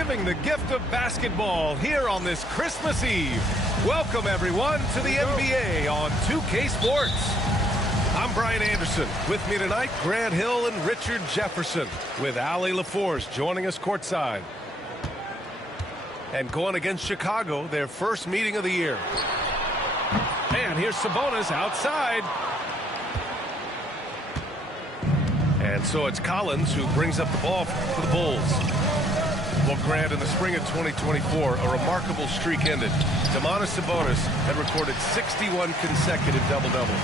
giving the gift of basketball here on this Christmas Eve. Welcome, everyone, to the NBA on 2K Sports. I'm Brian Anderson. With me tonight, Grant Hill and Richard Jefferson, with Allie LaForce joining us courtside. And going against Chicago, their first meeting of the year. And here's Sabonis outside. And so it's Collins who brings up the ball for the Bulls. Well, Grant, in the spring of 2024, a remarkable streak ended. Domantas Sabonis had recorded 61 consecutive double-doubles.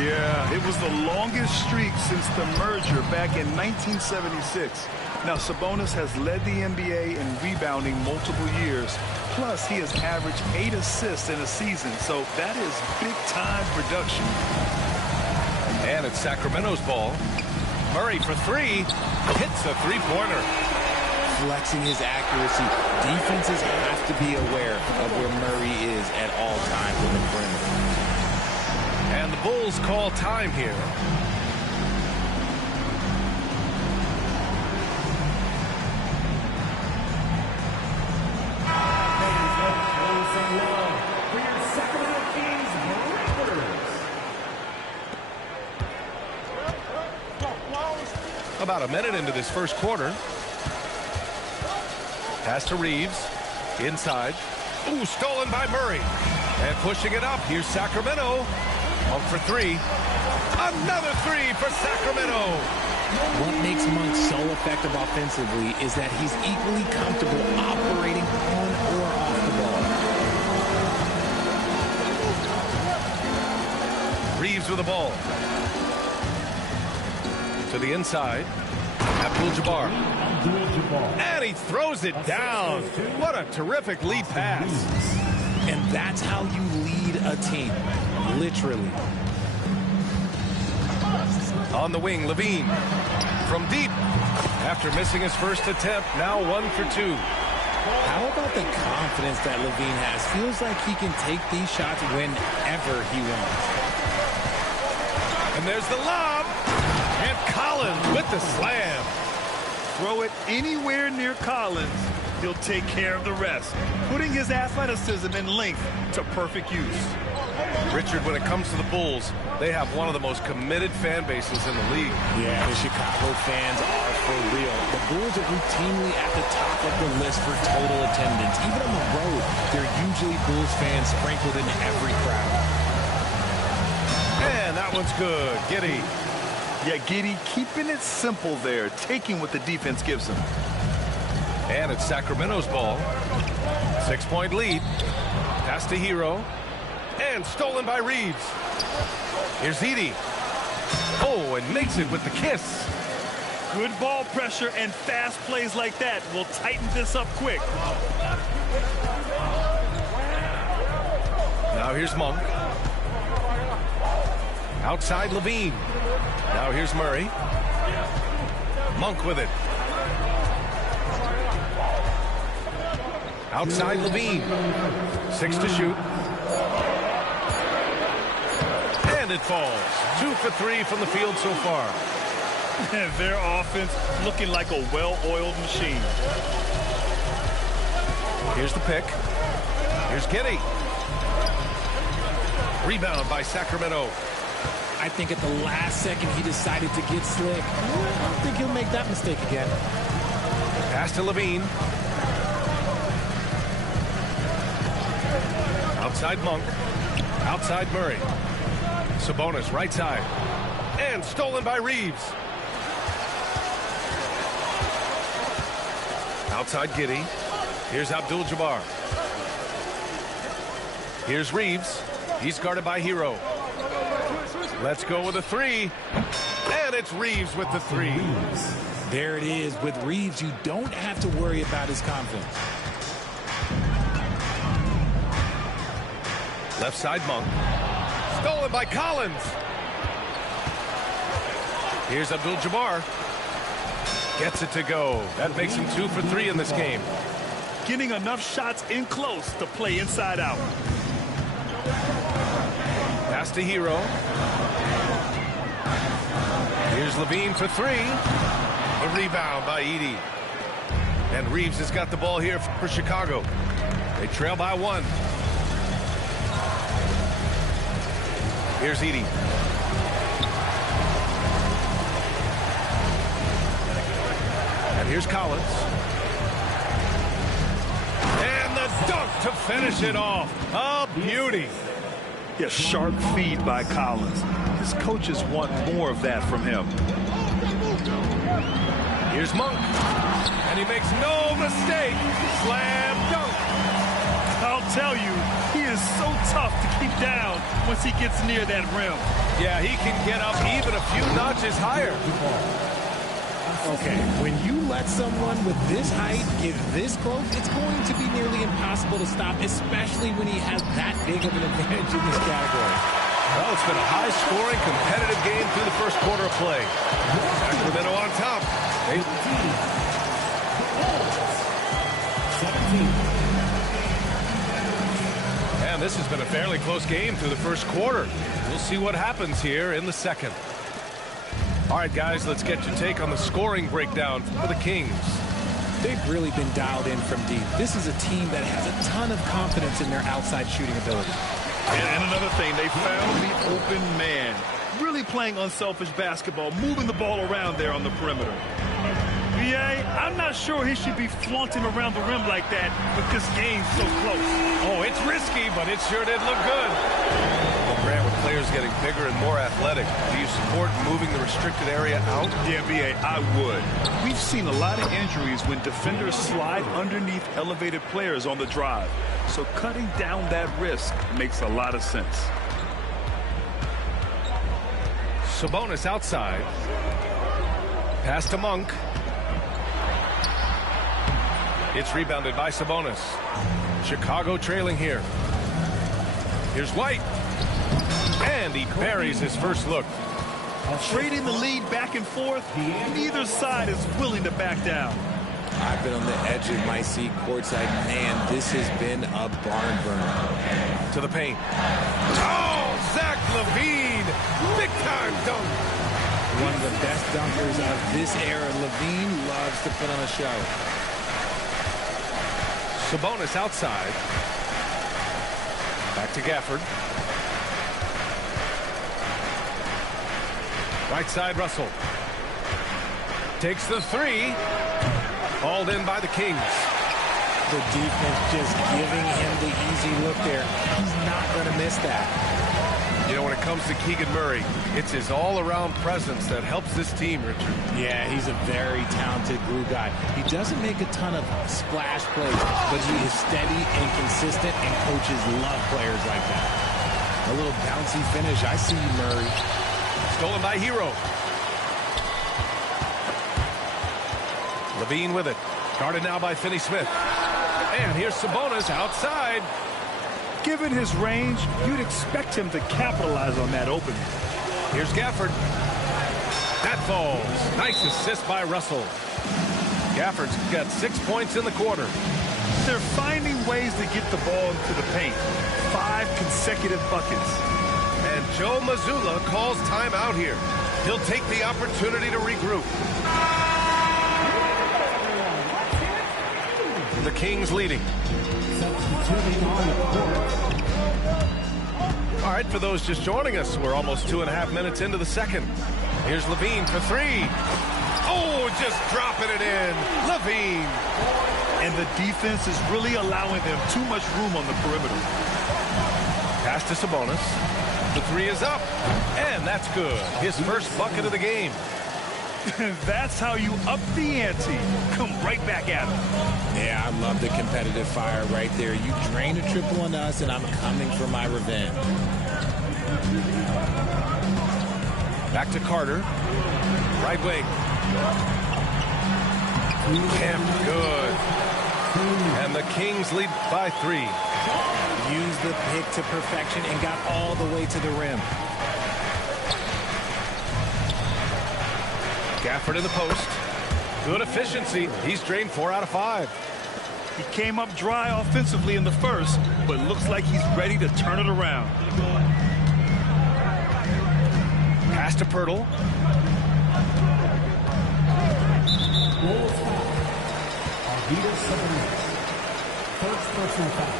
Yeah, it was the longest streak since the merger back in 1976. Now, Sabonis has led the NBA in rebounding multiple years. Plus, he has averaged 8 assists in a season, so that is big-time production. And it's Sacramento's ball. Murray for three, hits a three-pointer. Flexing his accuracy. Defenses have to be aware of where Murray is at all times in the perimeter. And the Bulls call time here. About a minute into this first quarter. Pass to Reeves. Inside. Ooh, stolen by Murray. And pushing it up. Here's Sacramento. Monk for three. Another three for Sacramento. What makes Monk so effective offensively is that he's equally comfortable operating on or off the ball. Reeves with the ball. To the inside. Abdul-Jabbar. And he throws it down. What a terrific lead pass. And that's how you lead a team. Literally. On the wing, Levine. From deep. After missing his first attempt, now 1 for 2. How about the confidence that Levine has? Feels like he can take these shots whenever he wants. And there's the lob. And Collins with the slam. Throw it anywhere near Collins, he'll take care of the rest, putting his athleticism and length to perfect use. Richard, when it comes to the Bulls, they have one of the most committed fan bases in the league. Yeah, the Chicago fans are for real. The Bulls are routinely at the top of the list for total attendance. Even on the road, they're usually Bulls fans sprinkled in every crowd. And that one's good. Giddey. Yeah, Giddey keeping it simple there, taking what the defense gives him. And it's Sacramento's ball. 6-point lead. Pass to Hero. And stolen by Reeves. Here's Edey. Oh, and makes it with the kiss. Good ball pressure and fast plays like that will tighten this up quick. Now here's Monk. Outside Levine. Now here's Murray. Monk with it. Outside Levine. 6 to shoot. And it falls. 2 for 3 from the field so far. Their offense looking like a well-oiled machine. Here's the pick. Here's Giddey. Rebound by Sacramento. I think at the last second he decided to get slick. I don't think he'll make that mistake again. Pass to Levine. Outside Monk. Outside Murray. Sabonis right side. And stolen by Reeves. Outside Giddey. Here's Abdul-Jabbar. Here's Reeves. He's guarded by Hero. Let's go with a three. And it's Reeves with the three. There it is. With Reeves, you don't have to worry about his confidence. Left side Monk. Stolen by Collins. Here's Abdul-Jabbar. Gets it to go. That makes him 2 for 3 in this game. Getting enough shots in close to play inside out. Pass to Hero. Here's Levine for three. The rebound by Edey. And Reeves has got the ball here for Chicago. They trail by 1. Here's Edey. And here's Collins. And the dunk to finish it off. A beauty. Yeah, sharp feed by Collins. His coaches want more of that from him. Here's Monk. And he makes no mistake. Slam dunk. I'll tell you, he is so tough to keep down once he gets near that rim. Yeah, he can get up even a few notches higher. Okay, when you let someone with this height get this close, it's going to be nearly impossible to stop, especially when he has that big of an advantage in this category. Well, it's been a high-scoring, competitive game through the first quarter of play. Sacramento on top. 17. And this has been a fairly close game through the first quarter. We'll see what happens here in the second. All right, guys, let's get your take on the scoring breakdown for the Kings. They've really been dialed in from deep. This is a team that has a ton of confidence in their outside shooting ability. And another thing, they found the open man. Really playing unselfish basketball, moving the ball around there on the perimeter. BA, I'm not sure he should be flaunting around the rim like that with this game so close. Oh, it's risky, but it sure did look good. Well, Grant, with players getting bigger and more athletic, do you support moving the restricted area out? Yeah, BA, I would. We've seen a lot of injuries when defenders slide underneath elevated players on the drive. So cutting down that risk makes a lot of sense. Sabonis outside. Pass to Monk. It's rebounded by Sabonis. Chicago trailing here. Here's White. And he buries his first look. Trading the lead back and forth, neither side is willing to back down. I've been on the edge of my seat courtside. Man, this has been a barn burner. To the paint. Oh, Zach LaVine. Big time dunk. One of the best dunkers of this era. LaVine loves to put on a show. Sabonis outside. Back to Gafford. Right side, Russell. Takes the 3. Hauled in by the Kings. The defense just giving him the easy look there. He's not going to miss that. You know, when it comes to Keegan Murray, it's his all-around presence that helps this team, Richard. Yeah, he's a very talented glue guy. He doesn't make a ton of splash plays, but he is steady and consistent, and coaches love players like that. A little bouncy finish. I see you, Murray. Stolen by Hero. LaVine with it. Guarded now by Finney-Smith. And here's Sabonis outside. Given his range, you'd expect him to capitalize on that opening. Here's Gafford. That falls. Nice assist by Russell. Gafford's got 6 points in the quarter. They're finding ways to get the ball into the paint. 5 consecutive buckets. And Joe Mazzulla calls timeout here. He'll take the opportunity to regroup. The Kings leading. All right, for those just joining us, we're almost 2.5 minutes into the second. Here's LaVine for 3. Oh, just dropping it in. LaVine. And the defense is really allowing them too much room on the perimeter. Pass to Sabonis. The 3 is up. And that's good. His first bucket of the game. That's how you up the ante. Come right back at him. Yeah, I love the competitive fire right there. You drain a triple on us, and I'm coming for my revenge. Back to Carter. Right wing. Kemp, good. And the Kings lead by 3. Used the pick to perfection and got all the way to the rim. Gafford in the post. Good efficiency. He's drained 4 out of 5. He came up dry offensively in the first, but looks like he's ready to turn it around. Pass to Pirtle. First personal foul.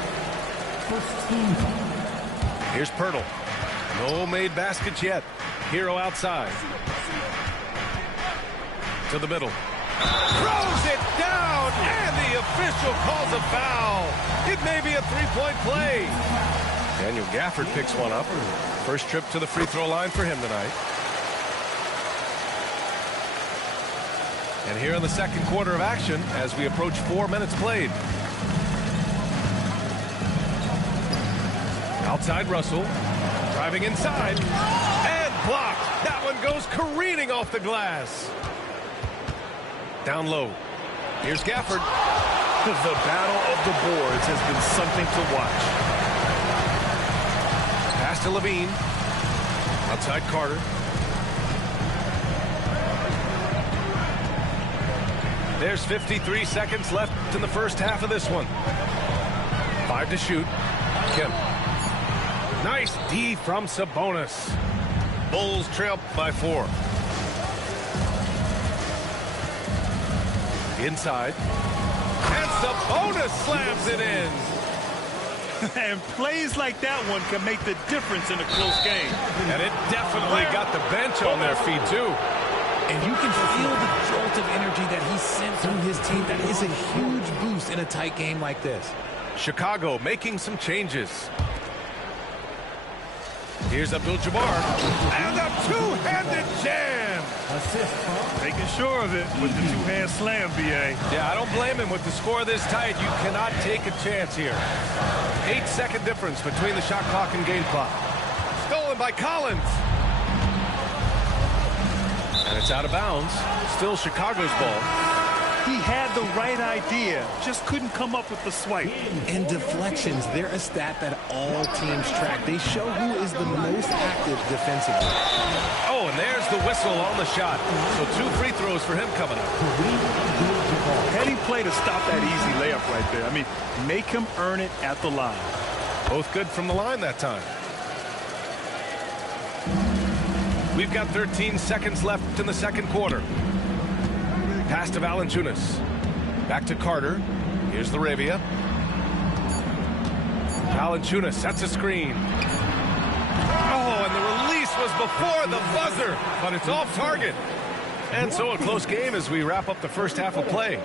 First team foul. Here's Pirtle. No made baskets yet. Hero outside. To the middle. Throws it down, and the official calls a foul. It may be a three-point play. Daniel Gafford picks one up. First trip to the free throw line for him tonight. And here in the second quarter of action as we approach 4 minutes played. Outside Russell. Driving inside. And blocked. That one goes careening off the glass. Down low. Here's Gafford. The battle of the boards has been something to watch. Pass to Levine. Outside Carter. There's 53 seconds left in the first half of this one. 5 to shoot. Kim. Nice D from Sabonis. Bulls trail by 4. Inside. And Sabonis slams it in. And plays like that one can make the difference in a close game. And it definitely got the bench on their feet, too. And you can feel the jolt of energy that he sent through his team. That is a huge boost in a tight game like this. Chicago making some changes. Here's Abdul-Jabbar. And a two-handed jam. Making sure of it with the two-hand slam, B.A. Yeah, I don't blame him with the score this tight. You cannot take a chance here. 8-second difference between the shot clock and game clock. Stolen by Collins. And it's out of bounds. Still Chicago's ball. He had the right idea, just couldn't come up with the swipe. And deflections, they're a stat that all teams track. They show who is the most active defensively. Oh, and there's the whistle on the shot. So 2 free throws for him coming up. Heading play to stop that easy layup right there. I mean, make him earn it at the line. Both good from the line that time. We've got 13 seconds left in the second quarter. Pass to Valanciunas. Back to Carter. Here's the Arabia. Valanciunas sets a screen. Oh, and the release was before the buzzer, but it's off target. And so a close game as we wrap up the first half of play.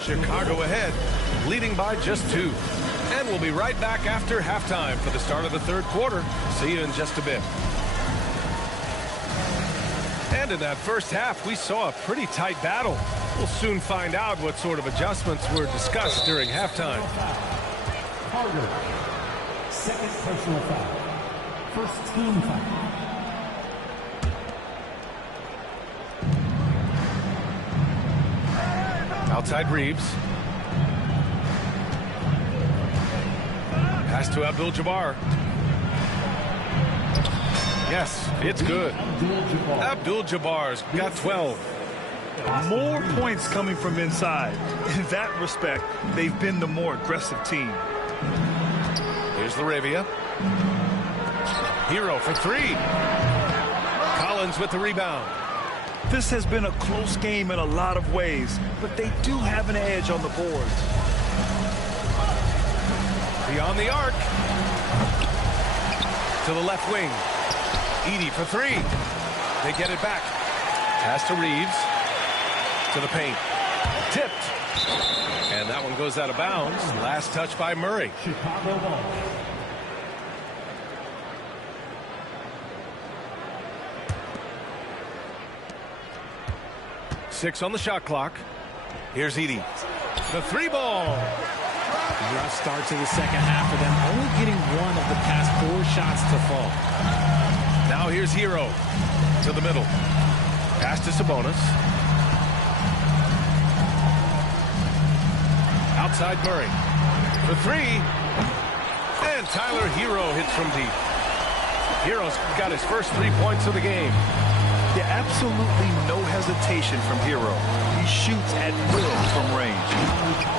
Chicago ahead, leading by just 2. And we'll be right back after halftime for the start of the third quarter. See you in just a bit. And in that first half, we saw a pretty tight battle. We'll soon find out what sort of adjustments were discussed during halftime. Carter. Second personal foul. First team foul. Outside Reeves. Pass to Abdul-Jabbar. Yes, it's good. Abdul-Jabbar's got 12. More points coming from inside. In that respect, they've been the more aggressive team. Here's Laravia. Hero for 3. Collins with the rebound. This has been a close game in a lot of ways, but they do have an edge on the boards. Beyond the arc. To the left wing. Edey for 3. They get it back. Pass to Reeves. To the paint. Tipped. And that one goes out of bounds. Last touch by Murray. Chicago ball. Six on the shot clock. Here's Edey. The 3 ball. Rough start to the second half for them, only getting one of the past 4 shots to fall. Now here's Hero to the middle. Pass to Sabonis. Outside Murray for 3. And Tyler Hero hits from deep. Hero's got his first 3 points of the game. Yeah, absolutely no hesitation from Hero. He shoots at will from range.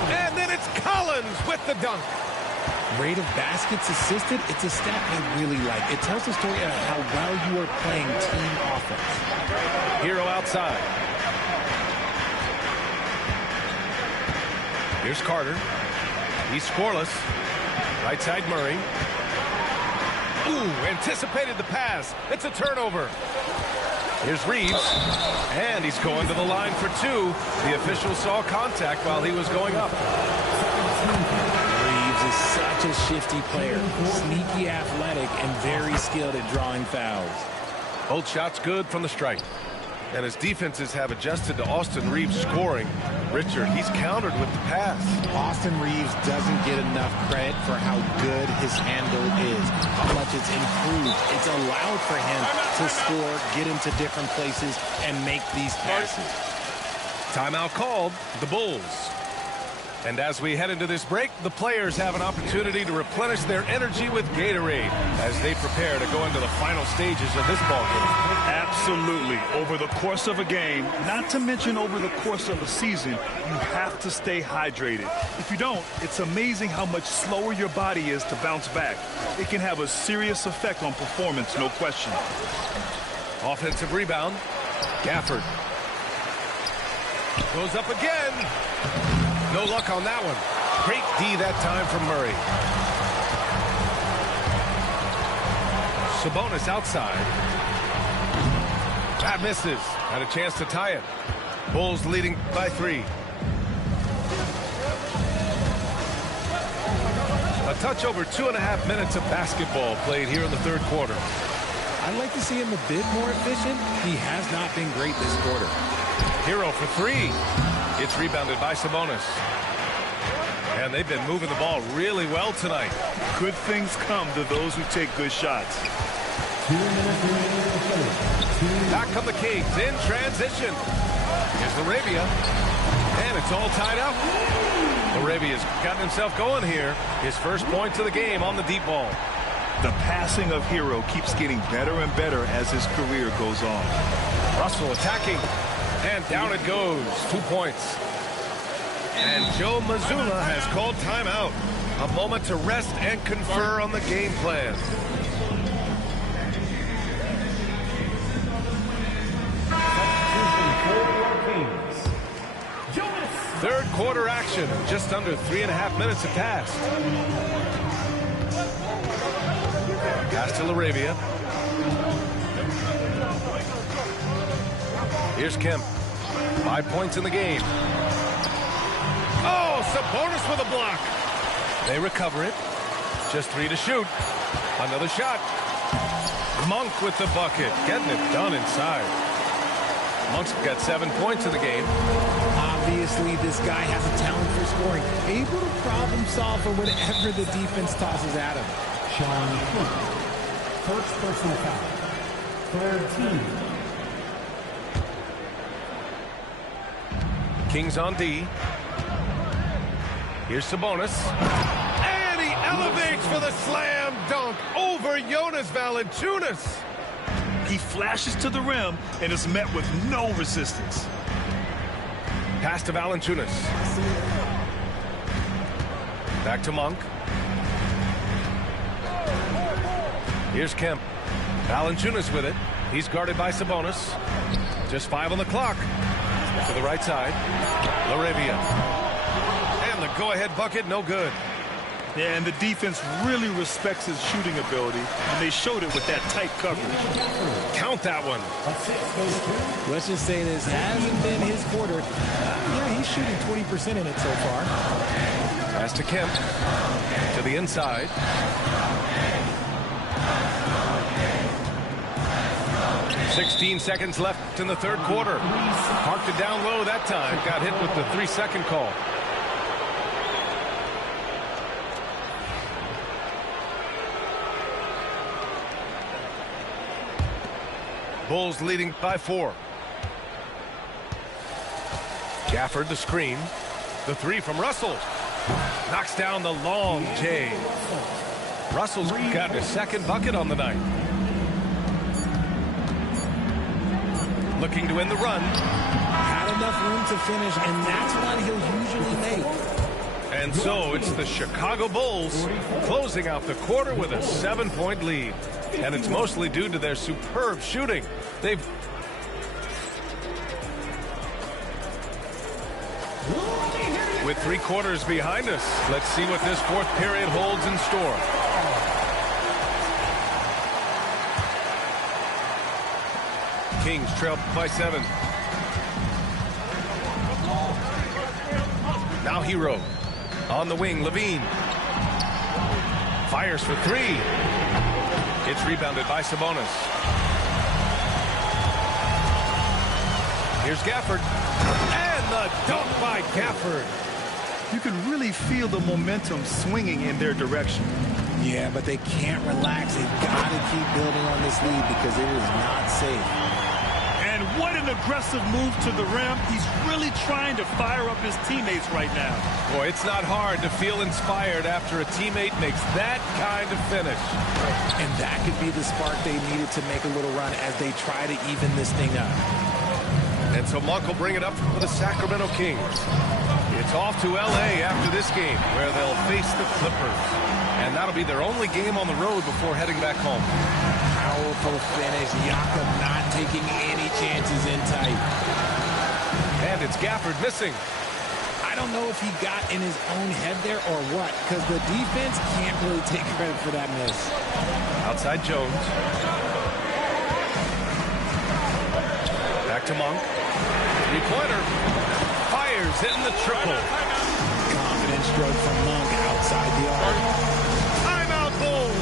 And then it's Collins with the dunk. Rate of baskets assisted, it's a stat I really like. It tells the story of how well you are playing team offense. Hero outside. Here's Carter. He's scoreless. Right side Murray. Ooh, anticipated the pass. It's a turnover. Here's Reeves. And he's going to the line for two. The official saw contact while he was going up. Reeves is such a shifty player. Sneaky athletic and very skilled at drawing fouls. Both shots good from the strike. And his defenses have adjusted to Austin Reeves scoring. Richard, he's countered with the pass. Austin Reeves doesn't get enough credit for how good his handle is, how much it's improved. It's allowed for him to score, get into different places, and make these passes. Timeout called, the Bulls. And as we head into this break, the players have an opportunity to replenish their energy with Gatorade as they prepare to go into the final stages of this ballgame. Absolutely. Over the course of a game, not to mention over the course of a season, you have to stay hydrated. If you don't, it's amazing how much slower your body is to bounce back. It can have a serious effect on performance, no question. Offensive rebound. Gafford. Goes up again. No luck on that one. Great D that time from Murray. Sabonis outside. That misses. Had a chance to tie it. Bulls leading by 3. A touch over 2.5 minutes of basketball played here in the third quarter. I'd like to see him a bit more efficient. He has not been great this quarter. Hero for 3. It's rebounded by Sabonis. And they've been moving the ball really well tonight. Good things come to those who take good shots. Back come the Kings in transition. Here's Laravia. And it's all tied up. Laravia's gotten himself going here. His first points of the game on the deep ball. The passing of Hero keeps getting better and better as his career goes on. Russell attacking. And down it goes. 2 points. And Joe Mazzulla has called timeout. A moment to rest and confer on the game plan. Third quarter action. Just under 3.5 minutes have passed. Pass to Laravia. Here's Kemp. 5 points in the game. Oh, Sabonis with a block. They recover it. Just 3 to shoot. Another shot. Monk with the bucket. Getting it done inside. Monk's got 7 points in the game. Obviously, this guy has a talent for scoring. Able to problem solve for whatever the defense tosses at him. Sean Kemp. First personal foul. Third team. Kings on D. Here's Sabonis. And he elevates for the slam dunk over Jonas Valanciunas. He flashes to the rim and is met with no resistance. Pass to Valanciunas. Back to Monk. Here's Kemp. Valanciunas with it. He's guarded by Sabonis. Just 5 on the clock. To the right side. Laravia. And the go-ahead bucket, no good. Yeah, and the defense really respects his shooting ability, and they showed it with that tight coverage. Count that one. Let's just say this hasn't been his quarter. Yeah, he's shooting 20% in it so far. Pass to Kemp. To the inside. .16 seconds left in the third quarter. Parked it down low that time. Got hit with the 3-second call. Bulls leading by 4. Gafford the screen. The 3 from Russell. Knocks down the long J. Russell's got his second bucket on the night. Looking to end the run. Had enough room to finish, and that's one he'll usually make. And so it's the Chicago Bulls closing out the quarter with a 7-point lead. And it's mostly due to their superb shooting. With 3 quarters behind us, let's see what this 4th period holds in store. Kings trail by 7. Now Hero. On the wing, Levine. Fires for 3. It's rebounded by Sabonis. Here's Gafford. And the dunk by Gafford. You can really feel the momentum swinging in their direction. Yeah, but they can't relax. They've got to keep building on this lead because it is not safe. And what an aggressive move to the rim. He's really trying to fire up his teammates right now. Boy, it's not hard to feel inspired after a teammate makes that kind of finish. And that could be the spark they needed to make a little run as they try to even this thing up. And so Monk will bring it up for the Sacramento Kings. It's off to L.A. after this game, where they'll face the Clippers. And that'll be their only game on the road before heading back home. Powerful finish. Jakob not taking any chances in tight. And it's Gafford missing. I don't know if he got in his own head there or what, because the defense can't really take credit for that miss. Outside Jones. Back to Monk. 3-pointer. Fires, hitting the triple. Confident stroke from Monk outside the arc. Timeout Bulls.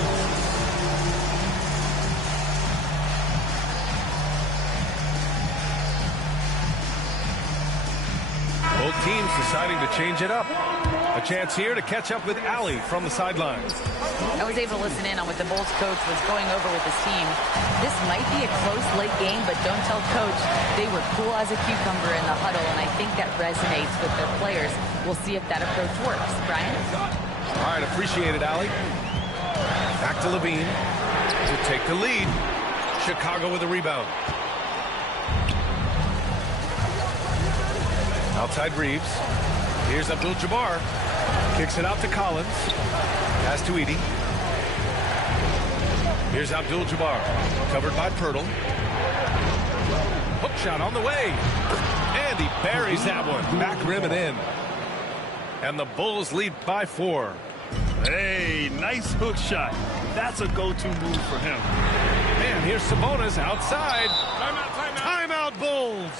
Both teams deciding to change it up. A chance here to catch up with Allie from the sidelines. I was able to listen in on what the Bulls coach was going over with his team. This might be a close late game, but don't tell coach. They were cool as a cucumber in the huddle, and I think that resonates with their players. We'll see if that approach works. Brian? All right, appreciate it, Allie. Back to Levine to take the lead. Chicago with a rebound. Outside Reeves. Here's Abdul-Jabbar. Kicks it out to Collins. Pass to Edey. Here's Abdul-Jabbar. Covered by Pirtle. Hook shot on the way. And he buries that one. Back rim and in. And the Bulls lead by 4. Hey, nice hook shot. That's a go-to move for him. And here's Sabonis outside. Timeout Bulls.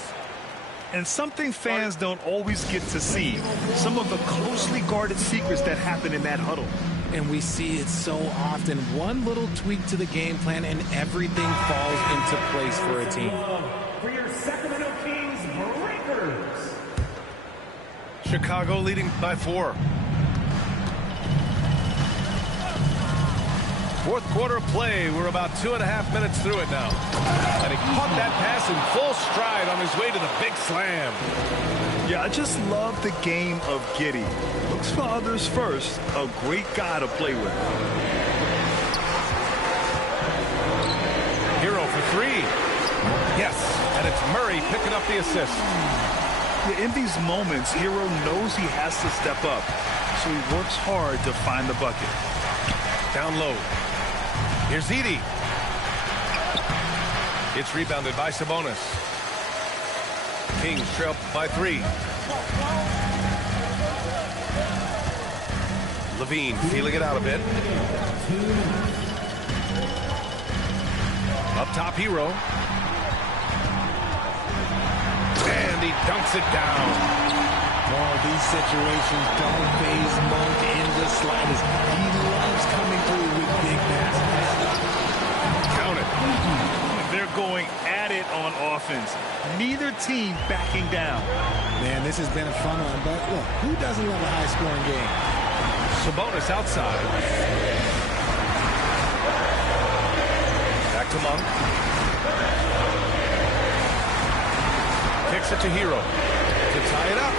And something fans don't always get to see, some of the closely guarded secrets that happen in that huddle. And we see it so often. One little tweak to the game plan and everything falls into place for a team. For your Sacramento Kings Breakers. Chicago leading by 4. Fourth quarter of play. We're about 2.5 minutes through it now. And he caught that pass in full stride on his way to the big slam. Yeah, I just love the game of Giddey. Looks for others first. A great guy to play with. Hero for 3. Yes, and it's Murray picking up the assist. Yeah, in these moments, Hero knows he has to step up, so he works hard to find the bucket. Down low. Here's Edey. It's rebounded by Sabonis. Kings trail by 3. Levine feeling it out a bit. Up top, Hero. And he dunks it down. Oh, these situations don't faze Monk in the slightest. He loves coming through with big passes. Count it. They're going at it on offense. Neither team backing down. Man, this has been a fun one, but look, who doesn't love a high-scoring game? Sabonis outside. Back to Monk. Kicks it to Hero to tie it up.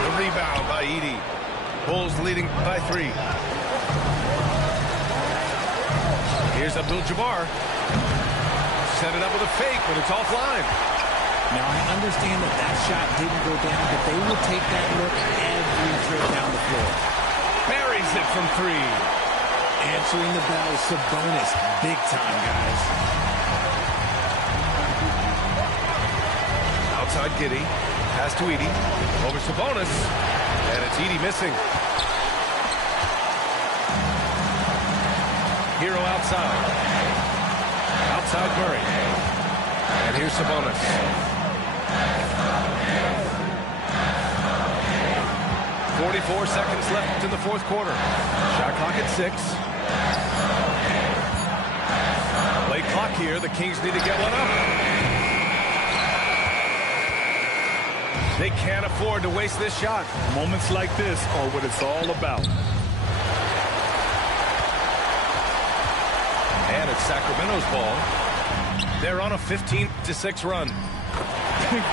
The rebound by Edey. Bulls leading by 3. Here's Abdul-Jabbar. Set it up with a fake, but it's offline. Now, I understand that that shot didn't go down, but they will take that look every trip down the floor. Buries it from 3. Answering the bell, Sabonis. Big time, guys. Outside Giddey. Pass to Edey. Over Sabonis. And it's Edey missing. Hero outside. Outside Murray. And here's Sabonis. .44 seconds left in the fourth quarter. Shot clock at 6. Late clock here. The Kings need to get one up. They can't afford to waste this shot. Moments like this are what it's all about. And it's Sacramento's ball. They're on a 15-6 run.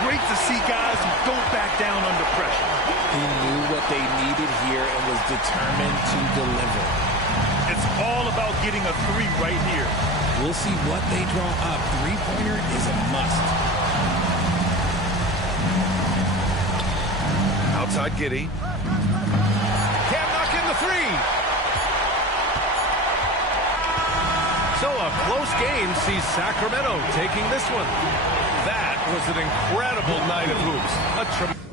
Great to see guys who don't back down under pressure. He knew what they needed here and was determined to deliver. It's all about getting a 3 right here. We'll see what they draw up. Three-pointer is a must. Outside Giddey. Can't knock in the 3. So a close game sees Sacramento taking this one. That was an incredible night of hoops. A tremendous